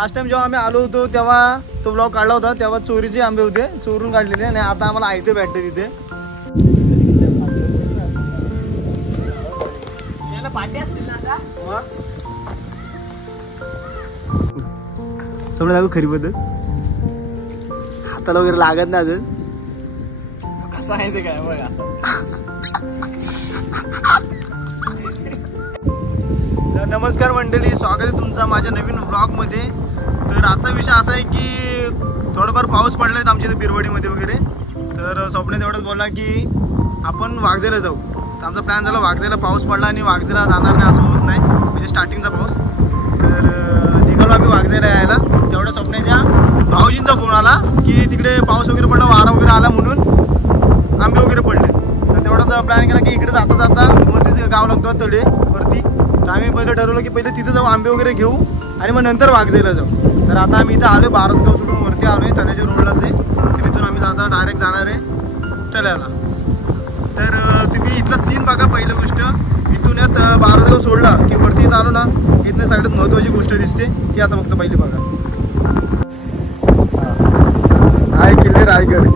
Last time जेव्हा आम्ही आलो होतो तेव्हा तो ब्लॉग काढला होता, तेव्हा चोरीचे आंबे होते, चोरून काढलेले. आणि आता आम्हाला आयते भेटते तिथे. समजा दाखव खरी बद्दल हाताला वगैरे लागत नाही अजून. कसं आहे ते काय बघ असं. तर नमस्कार मंडळी, स्वागत आहे तुमचं माझ्या नवीन व्लॉगमध्ये. तर आजचा विषय असा आहे की थोडाफार पाऊस पडला आहे आमच्या इथे बिरवाडीमध्ये वगैरे. तर स्वप्न तेवढंच बोलला की आपण वाघजेला जाऊ. तर आमचा प्लॅन झाला वाघजेला. पाऊस पडला आणि वाघजेला जाणार नाही असं होत नाही, म्हणजे स्टार्टिंगचा पाऊस. तर निघालो आम्ही वाघजेला यायला. तेवढ्या स्वप्नाच्या भाऊजींचा फोन आला की तिकडे पाऊस वगैरे पडला, वारा वगैरे आला म्हणून आंबे वगैरे पडले. तर तेवढा प्लॅन केला की इकडे जाता जाता मध्येच गाव लागतो तळे वरती. तर आम्ही पहिलं ठरवलं की पहिले तिथं जाऊ, आंबे वगैरे घेऊ आणि मग नंतर वाघजेला जाऊ. तर आता आम्ही इथं आलो, बारसगाव सोडून वरती आलो आहे तळ्याच्या रोडलाच आहे. तर तिथून आम्ही जाता डायरेक्ट जाणार आहे तळ्याला. तर तुम्ही इथला सीन बघा. पहिली गोष्ट इथून यात बारसगाव सोडला की वरती इथं आलो ना, इथनं सगळ्यात महत्त्वाची गोष्ट दिसते ती आता फक्त पहिली बघा. आहे किल्ले रायगड.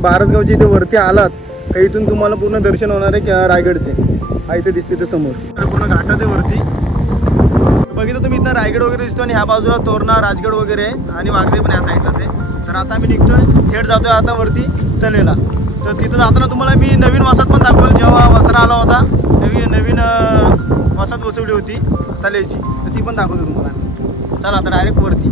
बारसगावची इथे वरती आलात का इथून तुम्हाला पूर्ण दर्शन होणार आहे रायगडचे. हा इथे दिसते ते समोर पूर्ण घाटात आहे वरती. बघितलं तुम्ही इथं रायगड वगैरे दिसतो आणि ह्या बाजूला तोरणा राजगड वगैरे आहे आणि वाघजे पण ह्या साईडलाच आहे. तर आता आम्ही निघतोय थेट जातोय आता वरती तलेला. तर तिथं जाताना तुम्हाला मी नवीन वसाहत पण दाखवेल. जेव्हा वसरा आला होता तेव्हा नवीन वसाहत बसवली होती तलेची, तर ती पण दाखवतो तुम्हाला. चला आता डायरेक्ट वरती.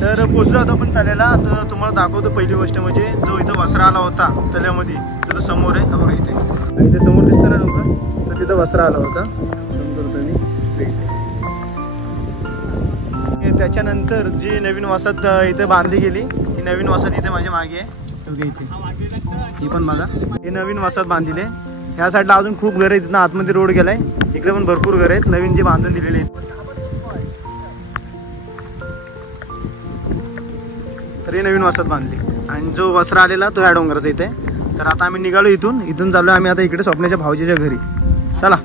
तर पोचलो होतो आपण तल्याला. तर तुम्हाला दाखवतो पहिली गोष्ट म्हणजे जो इथं वसरा आला होता तल्यामध्ये, तो समोर आहे बघा इथे समोर दिसतं ना डोंगर, तर तिथं वसरा आला होता. त्याच्यानंतर जी नवीन वसाहत इथे बांधली गेली, ती नवीन वसाहत इथे माझ्या मागे आहे इथे. ही पण बघा, ही नवीन वसाहत बांधलेली आहे. ह्या साईडला अजून खूप घरं आहेत. तिथं आतमध्ये रोड गेलाय, इकडे पण भरपूर घरं आहेत नवीन जे बांधून दिलेले आहेत. तर ही नवीन वसाहत बांधली आणि जो वसरा आलेला तो ह्या डोंगराचा इथे. तर आता आम्ही निघालो इथून चाललो आम्ही आता इकडे स्वप्नाच्या भाऊजीच्या घरी. चला.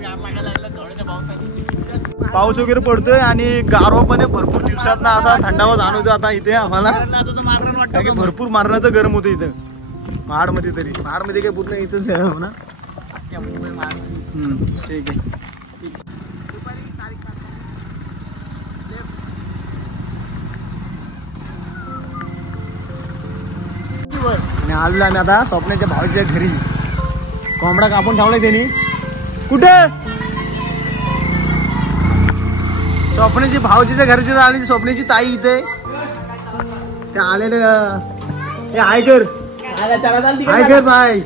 पाऊस वगैरे पडतोय आणि गारवा पण आहे भरपूर. दिवसात ना असा थंडावा जाणवतो आता इथे आम्हाला, कारण की भरपूर मारण्याचं गरम होतं इथं महाडमध्ये. तरी महाडमध्ये काय पूर्ण इथंच आहे हो ना. ठीक आहे. आणि आलेलो आम्ही आता स्वप्नाच्या भावाच्या घरी. कोंबडा कापून ठेवलाय त्यांनी. कुठे स्वप्नाची भावजीच्या घरची आणि स्वप्नाची ताई इथे ते आलेले. हाय कर बाय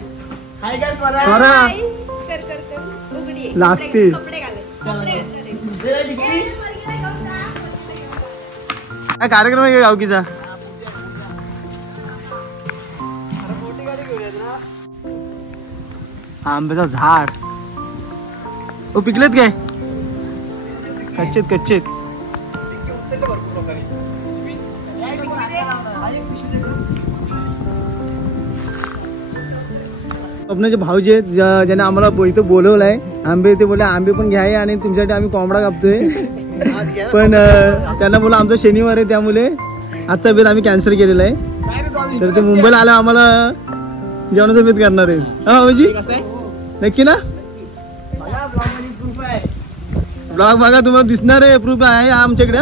लागते काय कार्यक्रम आहे गावकीचा. आंब्याचं झाड ओ पिकलेत काय कच्चेत. स्वप्नाचे भाऊजी आहेत ज्याने आम्हाला इथं बोलवलंय. आंबे ते बोलले आंबे पण घ्याय आणि तुमच्यासाठी आम्ही कोंबडा कापतोय. पण त्यांना बोला आमचा शनिवार आहे त्यामुळे आजचा बेत आम्ही कॅन्सल केलेला आहे. तर ते मुंबईला आलं आम्हाला जेवणाचा बेत करणार आहे. हा भाऊजी नक्की ना. ब्लॉग बघा तुम्हाला दिसणार आहे, प्रूफ आहे आमच्याकडे.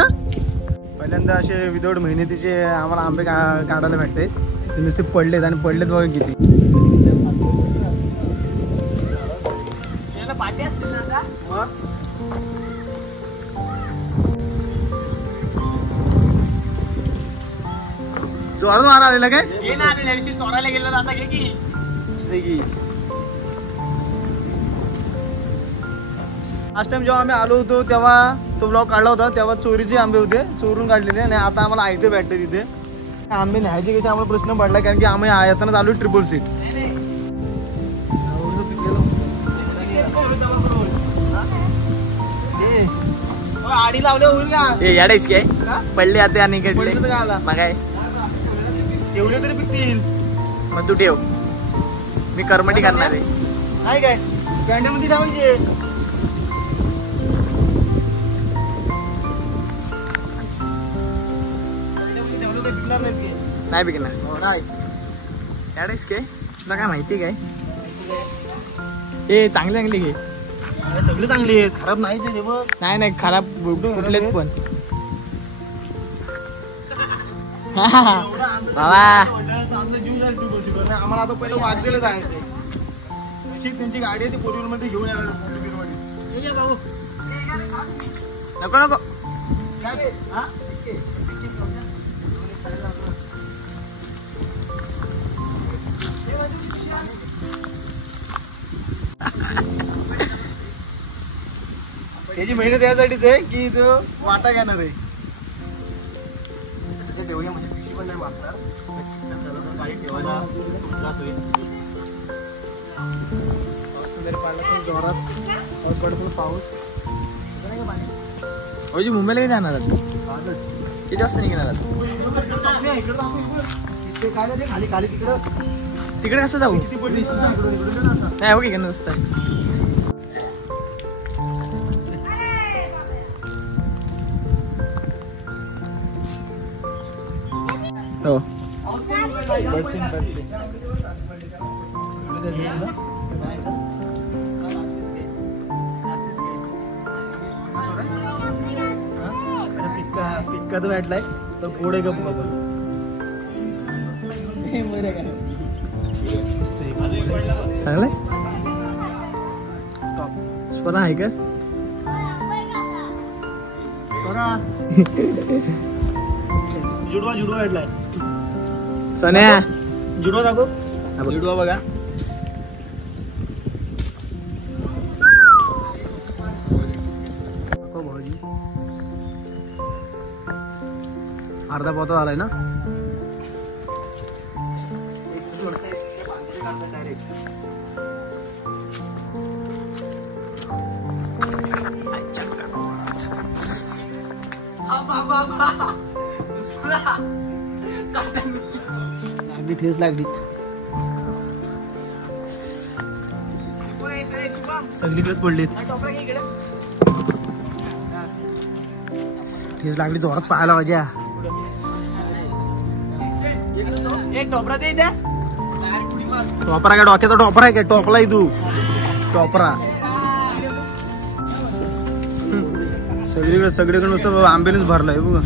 पहिल्यांदा असे विदाऊट मेहनतीचे आम्हाला आंबे काढायला भेटतात. ते नुसते पडलेत आणि पडलेत बघा किती. जोरात मारा आलेला काय चोरायला गेला आता घे की. लास्ट टाइम जेव्हा आम्ही आलो होतो तेव्हा तो ब्लॉग काढला होता, तेव्हा चोरीचे आंबे होते, चोरून काढलेले. आणि आता आम्हाला आयते भेटते तिथे. आंबे न्यायचे कसे आम्हाला प्रश्न पडला, कारण की आम्ही येताना आलो ट्रिपल सीट. आडी लावल्या होईल का हे याडेस काय हा? पडले आता आणि पडले तर काय आला? मग काय एवढे तरी पिकतील मग तू ठेव मी करमटी करणार आहे नाही काय कॅन्टीनमध्ये ठेवायचे ठेवलं काही पिकणार नाहीत की नाही बिकणार हो, नाही याडेस काय तुला काय माहिती काय हे चांगले चांगले घे अरे सगळे चांगले आहेत खराब नाहीच आहे रे बघ नाही नाही खराब कुठलेत पण बाबा आमचा जीव जाईल तू बस नाही आम्हाला आता पहिलं वाजलेलं जायचंय अशी त्यांची गाडी आहे ती फोर व्हीलर मध्ये घेऊन येणार बिरवाडी. ये बाबू नको नको काय रे? हा? त्याची मेहनत यासाठीच आहे की तो वाटा घेणार आहे ठेवूया म्हणजे पिशवी पण नाही मागणार काही ठेवायला त्रास होईल पाऊस वगैरे पडला तर जोरात पाऊस पडतो पाऊस नाही का पाणी अजी मुंबईला किती जाणार आहात? आलंच. किती वाजता निघणार आहात? इकडं दाखव, इकडं. इथे काय नाही ते खाली खाली तिकडं तिकडे कसं जाऊ किती पडली इकडून इकडून जा ना आता. नाही हो की नसतं हो पिक्का तर भेटलाय तर गोड आहे का बाबा चांगलं स्वतः आहे का जुडवा जुडवा भेटलाय सोन्या जुडवा दाखव जुडवा बघा अर्धा पोता झालाय ना लागली ठेस लागली सगळीकडेच पडलीत ठेस लागली जोरात पाहायला माझ्या एक टोपरा दे द्या टॉपरा काय डोक्याचा टॉपरा आहे काय टॉपलाय तू टॉपरा सगळीकडे नुसतं आंब्यानेच भरलाय बघ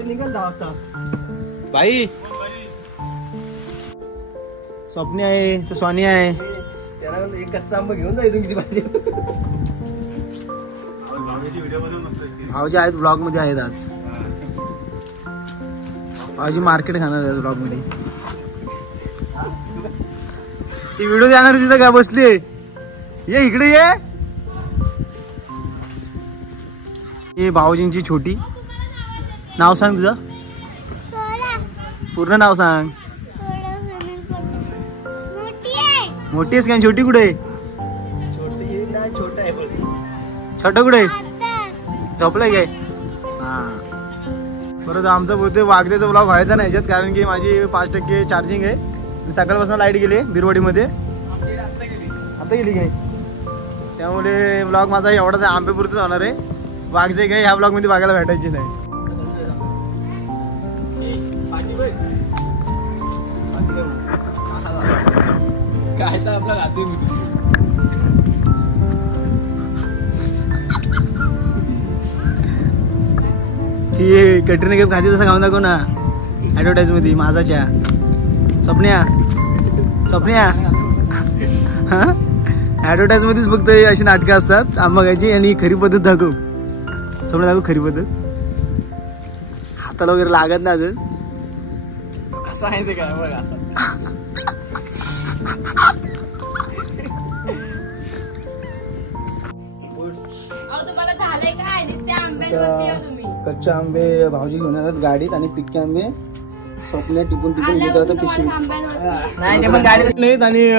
निघाल 10 वाजता भाई स्वप्नी आहे तो सोनी आहे त्याला एक कच्चा आंबा घेऊन जा इथून किती पाहिजे भाऊजी आहेत ब्लॉग मध्ये आहेत आज भाऊजी मार्केट खाणार आहेत ब्लॉग मध्ये ती व्हिडिओ देणार तिथं काय बसली ये इकडे ये भाऊजींची छोटी नाव सांग तुझं पूर्ण नाव सांग मोठी आहेस काय छोटी कुठे छोट कुठे झोपलाय काय हा परत आमचं बोलतोय वाघदेचा ब्लॉग व्हायचा नाही याच्यात कारण की माझी 5% चार्जिंग आहे सकाळपासून लाईट गेली बिरवाडीमध्ये आता गेली काय त्यामुळे ब्लॉग माझा एवढाच आंबेपुरतच होणार आहे वाघजे काय ह्या ब्लॉग मध्ये बघायला भेटायची नाही काय तर आपला रात्री ती कटरीना कैफ खाते तसं खाऊन दाखव ना ऍडव्हर्टाईज मध्ये माझाच्या स्वप्न्या हा ऍडव्हर्टाईज मध्येच फक्त अशी नाटकं असतात आंबागायची आणि खरी पद्धत दाखव स्वप्न दाखव खरी पद्धत हाताला वगैरे लागत ना अजून कसं आहे ते काय बघ असं तुम्हाला झालंय काय नुसते आंब्यांवरती आहे तुम्ही. कच्चे आंबे भाऊजी घेऊन येतात गाडीत आणि पिक्के आंबे स्वप्न टिपून टिपून घेत होतं पिशवी. नाही ते पण गाडी नाहीत आणि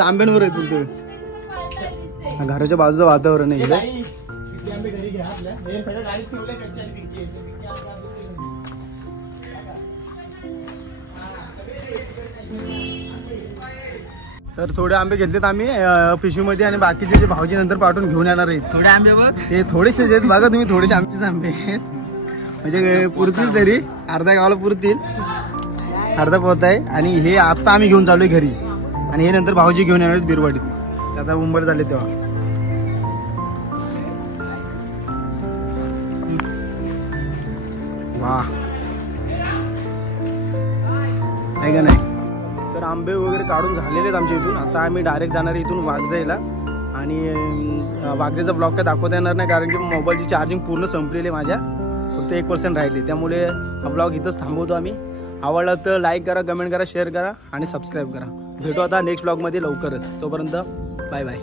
आंब्यांवर आहेत बोलतोय. घराच्या बाजूचं वातावरण आहे इकडे. तर थोडे आंबे घेतलेत आम्ही पिशवीमध्ये आणि बाकीचे जे भाऊजी नंतर पाठवून घेऊन येणार आहेत. थोडे आंबे बघ. ते थोडेसे आहेत बघा तुम्ही, थोडेसे आमचेच आंबे आहेत. म्हणजे पुरतील तरी अर्ध्या गावाला पुरतील. अर्धा पोत आहे आणि हे आता आम्ही घेऊन चाललोय घरी आणि हे नंतर भाऊजी घेऊन येणार आहेत बिरवाडीत. ते आता मुंबईला झाले तेव्हा. वा आहे का नाही. तर आंबे वगैरे काढून झालेले आहेत आमच्या इथून. आता आम्ही डायरेक्ट जाणार आहे इथून वाघजाईला आणि वाघजाईचा ब्लॉग काय दाखवता येणार नाही कारण की मोबाईलची चार्जिंग पूर्ण संपलेली आहे माझ्या. फक्त 1% राहिली. त्यामुळे हा ब्लॉग इथंच थांबवतो आम्ही. आवडला तर लाईक करा, कमेंट करा, शेअर करा आणि सबस्क्राईब करा. भेटू आता नेक्स्ट ब्लॉगमध्ये लवकरच. तोपर्यंत बाय बाय.